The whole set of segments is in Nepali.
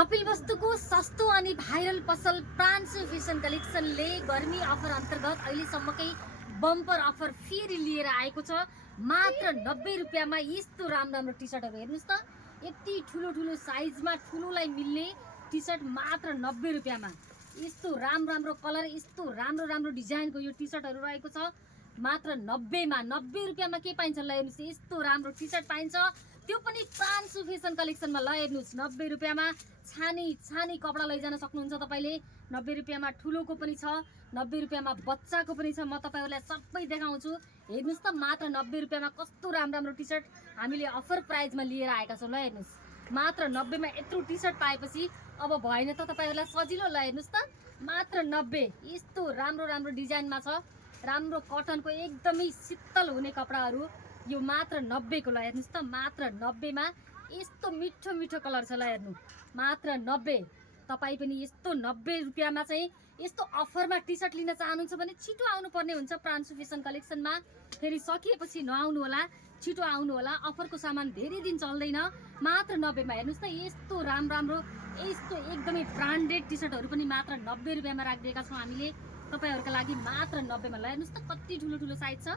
कपिल वस्तुको सस्तो अनि भाइरल पसल प्रान्सु फेसन कलेक्सनले गर्मी अफर अन्तर्गत अहिलेसम्मकै बम्पर अफर फेरि लिएर आएको छ। मात्र 90 रुपियाँमा यस्तो राम्रो टी सर्टहरू हेर्नुस् त। यति ठुलो साइजमा ठुलोलाई मिल्ने टी सर्ट मात्र 90 रुपियाँमा। यस्तो राम्रो कलर, यस्तो राम्रो डिजाइनको यो टी सर्टहरू रहेको छ मात्र 90 रुपियाँमा। के पाइन्छ ल हेर्नुस्, यस्तो राम्रो टी सर्ट पाइन्छ, त्यो पनि प्रान्सु फेसन कलेक्सनमा। ल हेर्नुस्, 90 रुपियाँमा छानी कपडा लैजान सक्नुहुन्छ तपाईँले। 90 रुपियाँमा ठुलोको पनि छ, 90 रुपियाँमा बच्चाको पनि छ। म तपाईँहरूलाई सबै देखाउँछु। हेर्नुस् त, मात्र 90 रुपियाँमा कस्तो राम्रो टी सर्ट हामीले अफर प्राइजमा लिएर आएका छौँ। ल हेर्नुस्, मात्र 90मा यत्रो टी सर्ट पाएपछि अब भएन त तपाईँहरूलाई सजिलो। ल हेर्नुस् त, मात्र 90। यस्तो राम्रो डिजाइनमा छ, राम्रो कटनको एकदमै शीतल हुने कपडाहरू यो मात्र 90 को। ल हेर्नुस् त, मात्र 90मा यस्तो मिठो कलर छ। ल हेर्नु, मात्र 90। तपाईँ पनि यस्तो 90 रुपियाँमा चाहिँ यस्तो अफरमा टी सर्ट लिन चाहनुहुन्छ भने छिटो आउनुपर्ने हुन्छ प्रान्सु फेसन कलेक्सनमा। फेरि सकिएपछि नआउनु होला, छिटो आउनु होला। अफरको सामान धेरै दिन चल्दैन। मात्र 90मा हेर्नुस् त, यस्तो राम्रो यस्तो एकदमै ब्रान्डेड टी सर्टहरू पनि मात्र 90 रुपियाँमा राखिदिएका छौँ हामीले तपाईँहरूका लागि मात्र 90मा। ल हेर्नुस् त, कति ठुलो साइज छ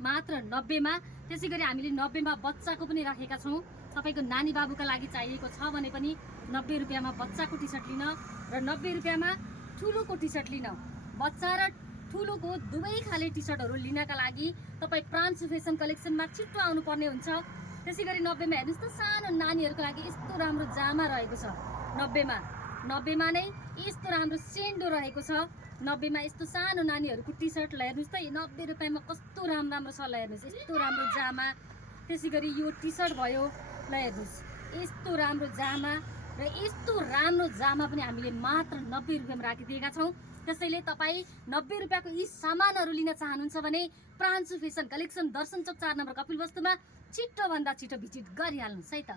मात्र 90मा। त्यसै गरी हामीले 90मा बच्चाको पनि राखेका छौँ। तपाईँको नानी बाबुका लागि चाहिएको छ भने पनि 90 रुपियाँमा बच्चाको टी सर्ट लिन र 90 रुपियाँमा ठुलोको टी सर्ट लिन। बच्चा र ठुलोको दुवै खाले टी सर्टहरू लिनका लागि तपाईँ प्रान्सु फेसन कलेक्सनमा छिट्टो आउनुपर्ने हुन्छ। त्यसै गरी 90मा हेर्नुहोस् त, सानो नानीहरूको लागि यस्तो राम्रो जामा रहेको छ 90मा नै यस्तो राम्रो सेन्डो रहेको छ 90मा। यस्तो सानो नानीहरूको टी सर्ट ल हेर्नुहोस् त, 90 रुपियाँमा कस्तो राम्रो छ। ल हेर्नुहोस्, यस्तो राम्रो जामा। त्यसै गरी यो टी सर्ट भयो। ल हेर्नुहोस्, यस्तो राम्रो जामा र यस्तो राम्रो जामा पनि हामीले मात्र 90 रुपियाँमा राखिदिएका छौँ। त्यसैले तपाईँ 90 रुपियाँको यी सामानहरू लिन चाहनुहुन्छ भने प्रान्सु फेसन कलेक्सन, दर्शन चोक 4 नम्बर कपिल वस्तुमा छिटोभन्दा छिटो भिजिट गरिहाल्नुहोस् है त।